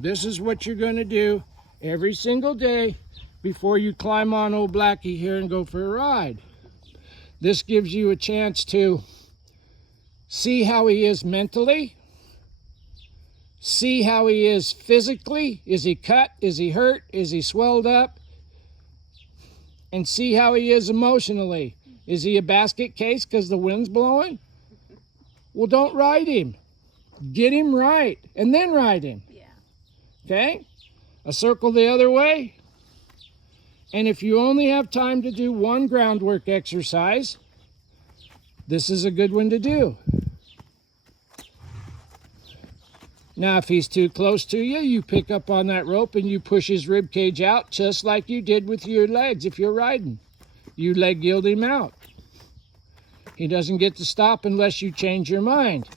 This is what you're going to do every single day before you climb on old Blackie here and go for a ride. This gives you a chance to see how he is mentally, see how he is physically. Is he cut? Is he hurt? Is he swelled up? And see how he is emotionally. Is he a basket case because the wind's blowing? Well, don't ride him. Get him right, and then ride him. Yeah. Okay? A circle the other way. And if you only have time to do one groundwork exercise, this is a good one to do. Now, if he's too close to you, you pick up on that rope and you push his rib cage out just like you did with your legs if you're riding. You leg yield him out. He doesn't get to stop unless you change your mind.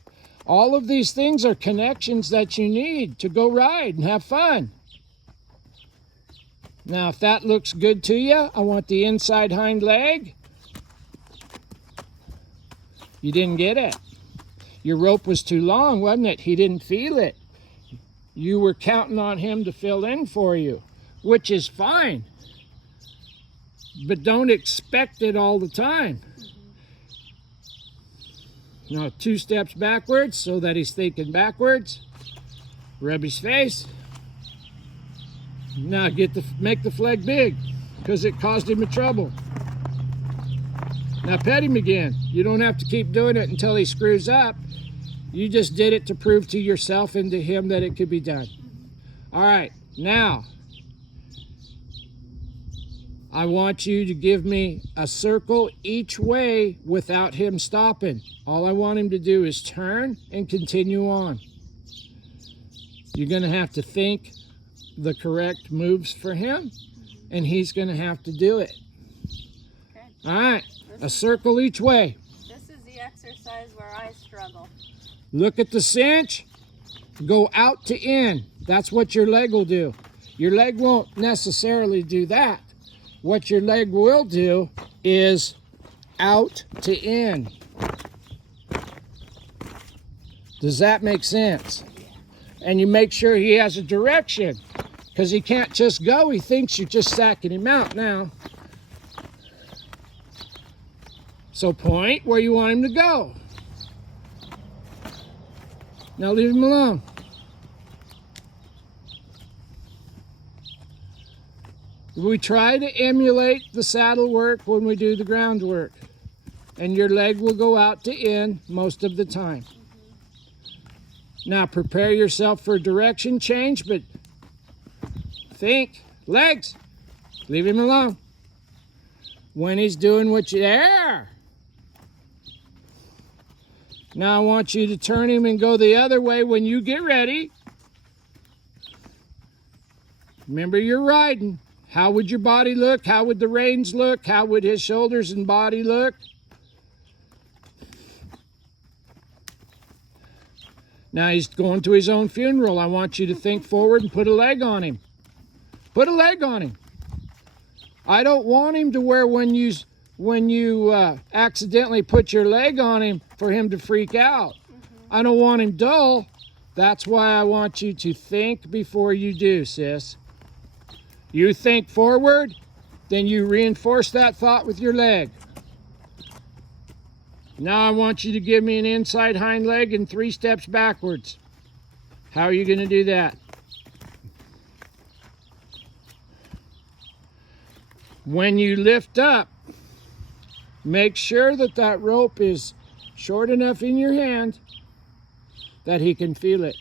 All of these things are connections that you need to go ride and have fun. Now, if that looks good to you, I want the inside hind leg. You didn't get it. Your rope was too long, wasn't it? He didn't feel it. You were counting on him to fill in for you, which is fine. But don't expect it all the time. Now, 2 steps backwards so that he's thinking backwards. Rub his face. Now make the flag big because it caused him a trouble. Now pet him again. You don't have to keep doing it until he screws up. You just did it to prove to yourself and to him that it could be done. All right, now I want you to give me a circle each way without him stopping. All I want him to do is turn and continue on. You're going to have to think the correct moves for him, and he's going to have to do it. Okay. All right, a circle each way. This is the exercise where I struggle. Look at the cinch. Go out to in. That's what your leg will do. Your leg won't necessarily do that. What your leg will do is out to in. Does that make sense? And you make sure he has a direction, because he can't just go. He thinks you're just sacking him out now. So point where you want him to go. Now leave him alone. We try to emulate the saddle work when we do the groundwork, and your leg will go out to in most of the time. Now prepare yourself for a direction change, but think, legs, leave him alone. When he's doing what you, there. Now I want you to turn him and go the other way when you get ready. Remember, you're riding. How would your body look? How would the reins look? How would his shoulders and body look? Now he's going to his own funeral. I want you to think forward and put a leg on him. Put a leg on him. I don't want him to where when you accidentally put your leg on him for him to freak out. I don't want him dull. That's why I want you to think before you do, sis. You think forward, then you reinforce that thought with your leg. Now I want you to give me an inside hind leg and 3 steps backwards. How are you going to do that? When you lift up, make sure that that rope is short enough in your hand that he can feel it.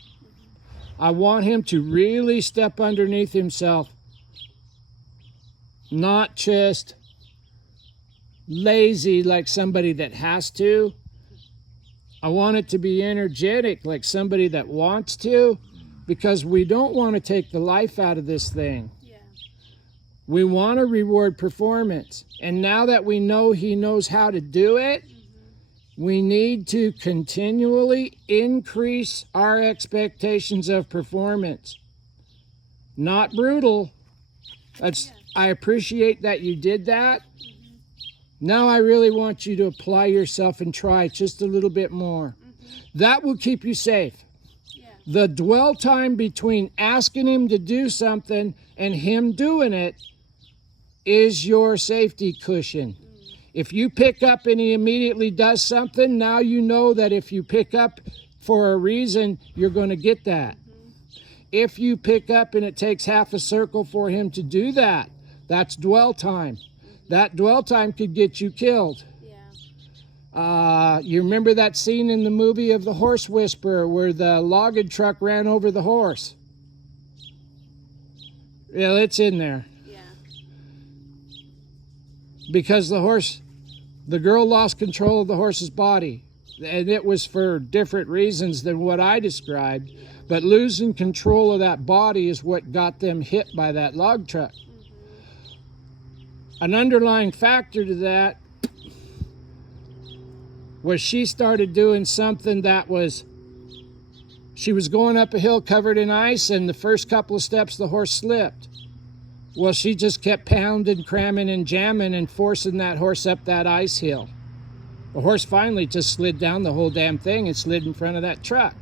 I want him to really step underneath himself, not just lazy like somebody that has to. I want it to be energetic like somebody that wants to, because we don't want to take the life out of this thing. Yeah. We want to reward performance. And now that we know he knows how to do it, we need to continually increase our expectations of performance. Not brutal. I appreciate that you did that. Now I really want you to apply yourself and try just a little bit more. That will keep you safe. Yeah. The dwell time between asking him to do something and him doing it is your safety cushion. If you pick up and he immediately does something, now you know that if you pick up for a reason, you're going to get that. If you pick up and it takes half a circle for him to do that, that's dwell time. That dwell time could get you killed. You remember that scene in the movie of The Horse Whisperer where the logging truck ran over the horse? Yeah, it's in there. Yeah. Because the girl lost control of the horse's body. And it was for different reasons than what I described. But losing control of that body is what got them hit by that log truck. An underlying factor to that was she started doing something that was, she was going up a hill covered in ice, and the first couple of steps the horse slipped. Well, she just kept pounding, cramming, and jamming and forcing that horse up that ice hill. The horse finally just slid down the whole damn thing and slid in front of that truck.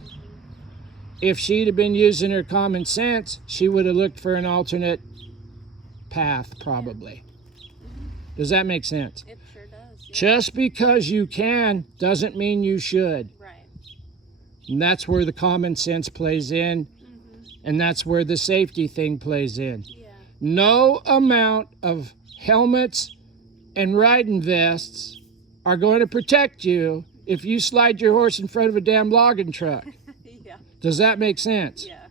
If she'd have been using her common sense, she would have looked for an alternate path, probably. Does that make sense? It sure does. Yeah. Just because you can doesn't mean you should. Right. And that's where the common sense plays in, and that's where the safety thing plays in. Yeah. No amount of helmets and riding vests are going to protect you if you slide your horse in front of a damn logging truck. Yeah. Does that make sense? Yeah.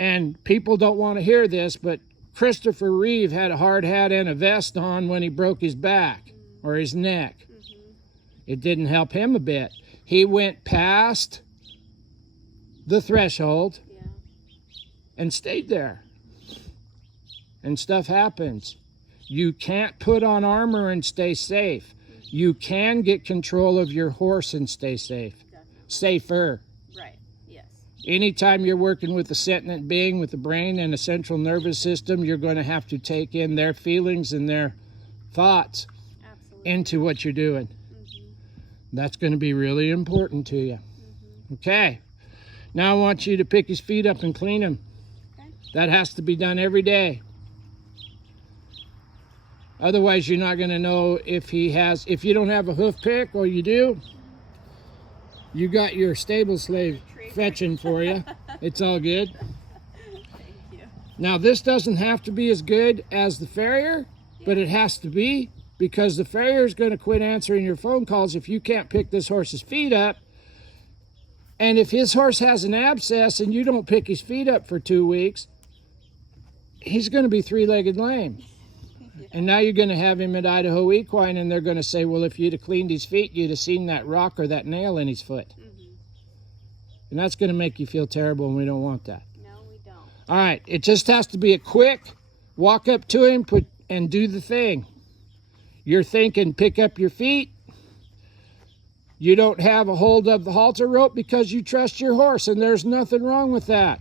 And people don't want to hear this, but Christopher Reeve had a hard hat and a vest on when he broke his back or his neck. It didn't help him a bit. He went past the threshold and stayed there. And stuff happens. You can't put on armor and stay safe. You can get control of your horse and stay safe. Safer. Right. Yes. Anytime you're working with a sentient being with a brain and a central nervous system, you're going to have to take in their feelings and their thoughts into what you're doing. That's going to be really important to you. Okay. Now I want you to pick his feet up and clean them. Okay. That has to be done every day. Otherwise, you're not going to know if if you don't have a hoof pick, or you do, you got your stable slave fetching for you. It's all good. Thank you. Now, this doesn't have to be as good as the farrier, but it has to be, because the farrier is going to quit answering your phone calls if you can't pick this horse's feet up. And if his horse has an abscess and you don't pick his feet up for 2 weeks, he's going to be three-legged lame. And now you're going to have him at Idaho Equine, and they're going to say, well, if you'd have cleaned his feet, you'd have seen that rock or that nail in his foot. And that's going to make you feel terrible, and we don't want that. No, we don't. All right, it just has to be a quick walk up to him and do the thing. You're thinking, pick up your feet. You don't have a hold of the halter rope because you trust your horse, and there's nothing wrong with that.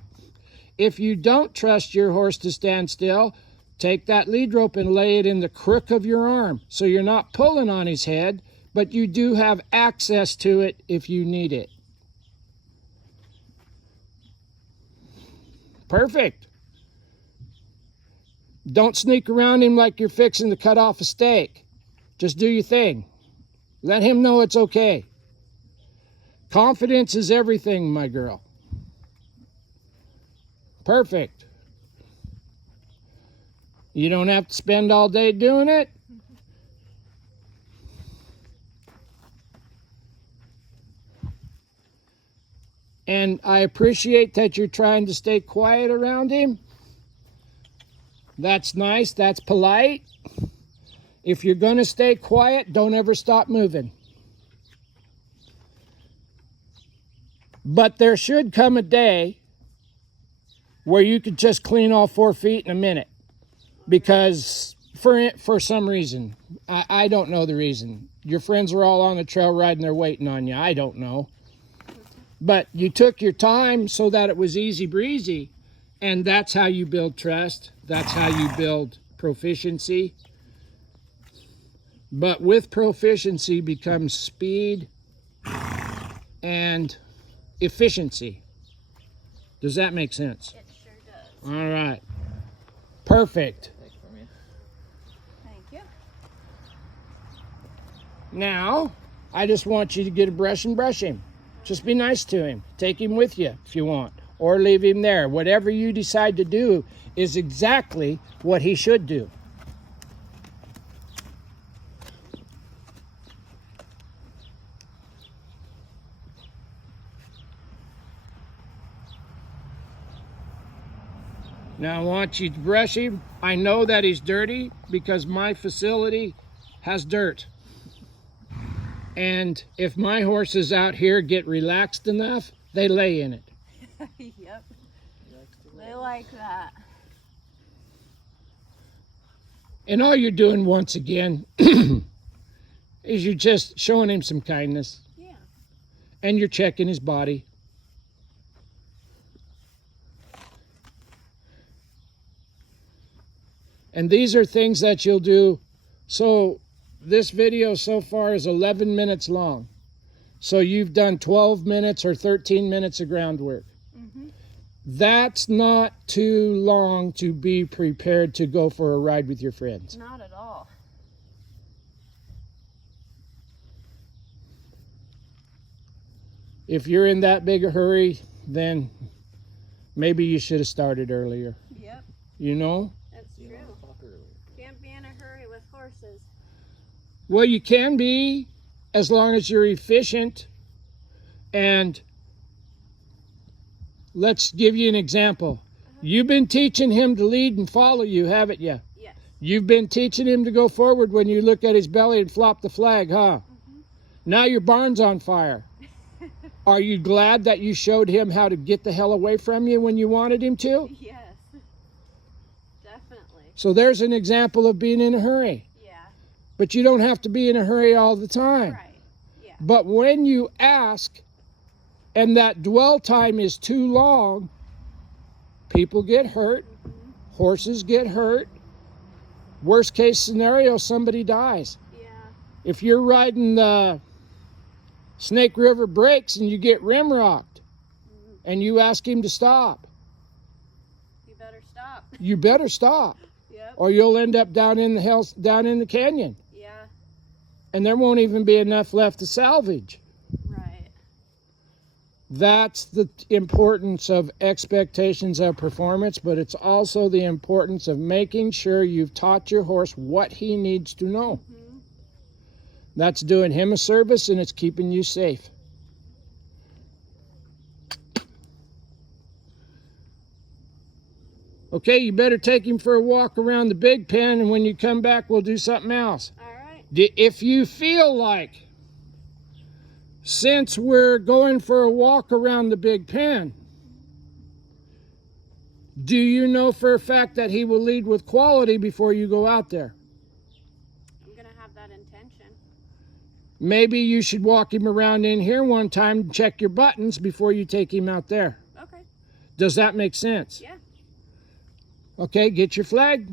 If you don't trust your horse to stand still, take that lead rope and lay it in the crook of your arm so you're not pulling on his head, but you do have access to it if you need it. Perfect. Don't sneak around him like you're fixing to cut off a steak. Just do your thing. Let him know it's okay. Confidence is everything, my girl. Perfect. You don't have to spend all day doing it. And I appreciate that you're trying to stay quiet around him. That's nice. That's polite. If you're going to stay quiet, don't ever stop moving. But there should come a day where you could just clean all 4 feet in a minute. Because for some reason, I don't know the reason. Your friends were all on the trail riding, they're waiting on you. I don't know. But you took your time so that it was easy breezy. And that's how you build trust. That's how you build proficiency. But with proficiency becomes speed and efficiency. Does that make sense? It sure does. All right. Perfect. Thank you. Now, I just want you to get a brush and brush him. Just be nice to him. Take him with you if you want, or leave him there. Whatever you decide to do is exactly what he should do. Now I want you to brush him. I know that he's dirty because my facility has dirt. And if my horses out here get relaxed enough, they lay in it. Yep. They like that. And all you're doing once again is you're just showing him some kindness. Yeah. And you're checking his body. And these are things that you'll do. So this video so far is 11 minutes long. So you've done 12 minutes or 13 minutes of groundwork. Mm-hmm. That's not too long to be prepared to go for a ride with your friends. Not at all. If you're in that big a hurry, then maybe you should have started earlier. Yep. You know? That's true. Can't be in a hurry with horses. Well, you can be, as long as you're efficient. And let's give you an example. You've been teaching him to lead and follow you, haven't you? Yes. You've been teaching him to go forward when you look at his belly and flop the flag, huh? Mm-hmm. Now your barn's on fire. Are you glad that you showed him how to get the hell away from you when you wanted him to? Yes. Definitely. So there's an example of being in a hurry. Yeah. But you don't have to be in a hurry all the time. Right. Yeah. But when you ask and that dwell time is too long, people get hurt, horses get hurt. Worst case scenario, somebody dies. Yeah. If you're riding the Snake River breaks and you get rim rocked and you ask him to stop, You better stop. you better stop, Yep. or you'll end up down in the canyon, Yeah. and there won't even be enough left to salvage. Right. That's the importance of expectations of performance, but it's also the importance of making sure you've taught your horse what he needs to know. Mm-hmm. That's doing him a service, and it's keeping you safe. Okay, you better take him for a walk around the big pen, and when you come back, we'll do something else. All right. If you feel like, since we're going for a walk around the big pen, do you know for a fact that he will lead with quality before you go out there? I'm going to have that intention. Maybe you should walk him around in here one time and check your buttons before you take him out there. Okay. Does that make sense? Yeah. Okay, get your flag.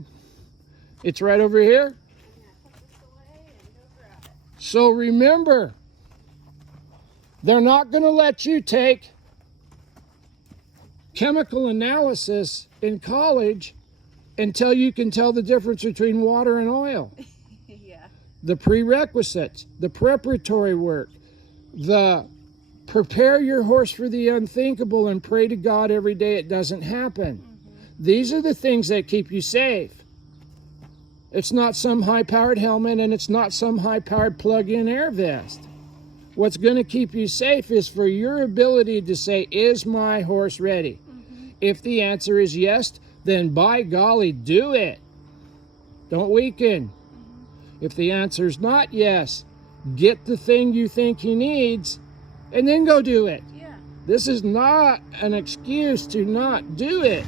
It's right over here. I'm going to put this away and go grab it. So remember, they're not going to let you take chemical analysis in college until you can tell the difference between water and oil. Yeah. The prerequisites, the preparatory work, the prepare your horse for the unthinkable and pray to God every day it doesn't happen. These are the things that keep you safe. It's not some high-powered helmet, and it's not some high-powered plug-in air vest. What's going to keep you safe is for your ability to say, is my horse ready? If the answer is yes, then by golly, do it. Don't weaken. If the answer is not yes, get the thing you think he needs, and then go do it. Yeah. This is not an excuse to not do it.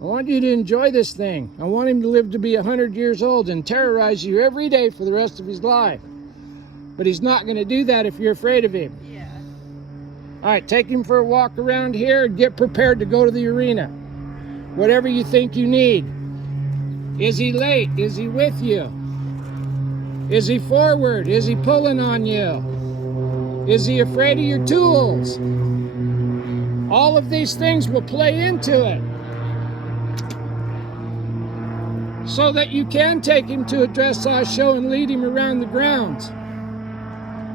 I want you to enjoy this thing. I want him to live to be 100 years old and terrorize you every day for the rest of his life. But he's not going to do that if you're afraid of him. Yeah. All right, take him for a walk around here and get prepared to go to the arena. Whatever you think you need. Is he late? Is he with you? Is he forward? Is he pulling on you? Is he afraid of your tools? All of these things will play into it, so that you can take him to a dressage show and lead him around the grounds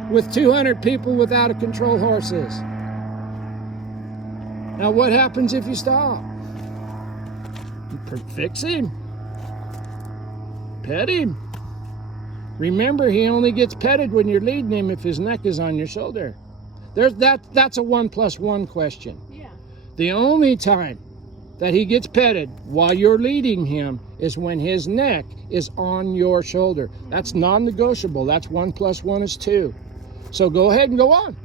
with 200 people with out of control horses. Now what happens if you stop? You fix him. Pet him. Remember, he only gets petted when you're leading him if his neck is on your shoulder. That's a 1 + 1 question. Yeah. The only time that he gets petted while you're leading him is when his neck is on your shoulder. That's non-negotiable. That's 1 + 1 is 2. So go ahead and go on.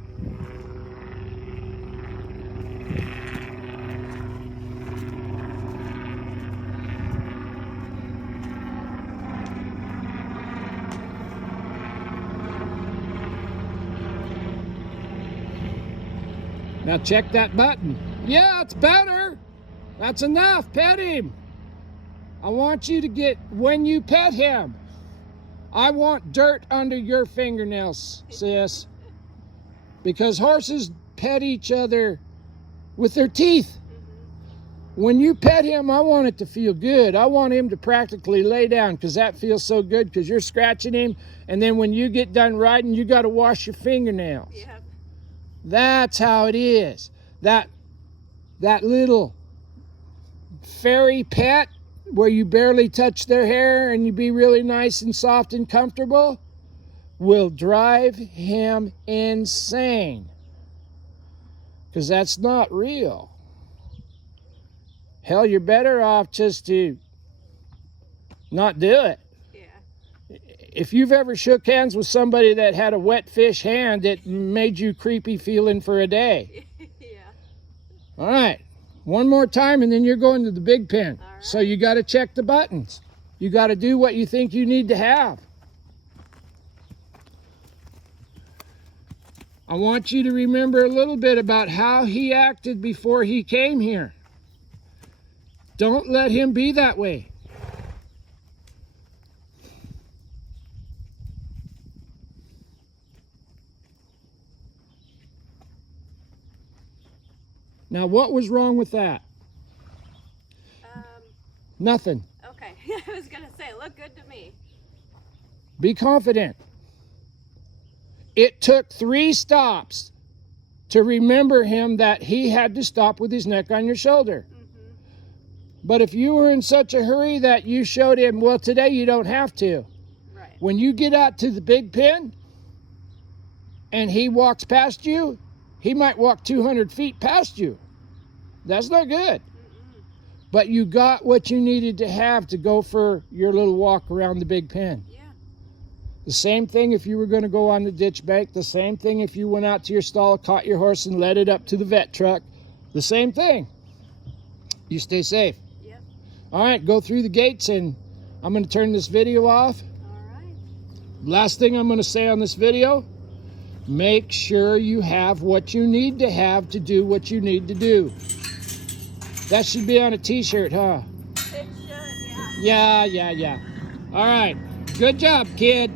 Now check that button. Yeah, it's better. That's enough. Pet him. I want you to get, when you pet him, I want dirt under your fingernails, sis. Because horses pet each other with their teeth. When you pet him, I want it to feel good. I want him to practically lay down, because that feels so good, because you're scratching him, and then when you get done riding, you got to wash your fingernails. Yeah. That's how it is. That little fairy pet where you barely touch their hair and you be really nice and soft and comfortable will drive him insane, because that's not real. Hell, you're better off just to not do it. Yeah. If you've ever shook hands with somebody that had a wet fish hand, it made you creepy feeling for a day. Yeah. All right, one more time and then you're going to the big pen. All right. So you got to check the buttons. You got to do what you think you need to have. I want you to remember a little bit about how he acted before he came here. Don't let him be that way. Now, what was wrong with that? Nothing. Okay. I was going to say, it looked good to me. Be confident. It took 3 stops to remember him that he had to stop with his neck on your shoulder. Mm-hmm. But if you were in such a hurry that you showed him, well, today you don't have to. Right. When you get out to the big pen and he walks past you, he might walk 200 feet past you. That's not good. Mm-mm. But you got what you needed to have to go for your little walk around the big pen. Yeah. The same thing if you were going to go on the ditch bank. The same thing if you went out to your stall, caught your horse, and led it up to the vet truck. The same thing. You stay safe. Yep. All right, go through the gates, and I'm going to turn this video off. All right. Last thing I'm going to say on this video, make sure you have what you need to have to do what you need to do. That should be on a t-shirt, huh? It should, yeah. Yeah. All right. Good job, kid.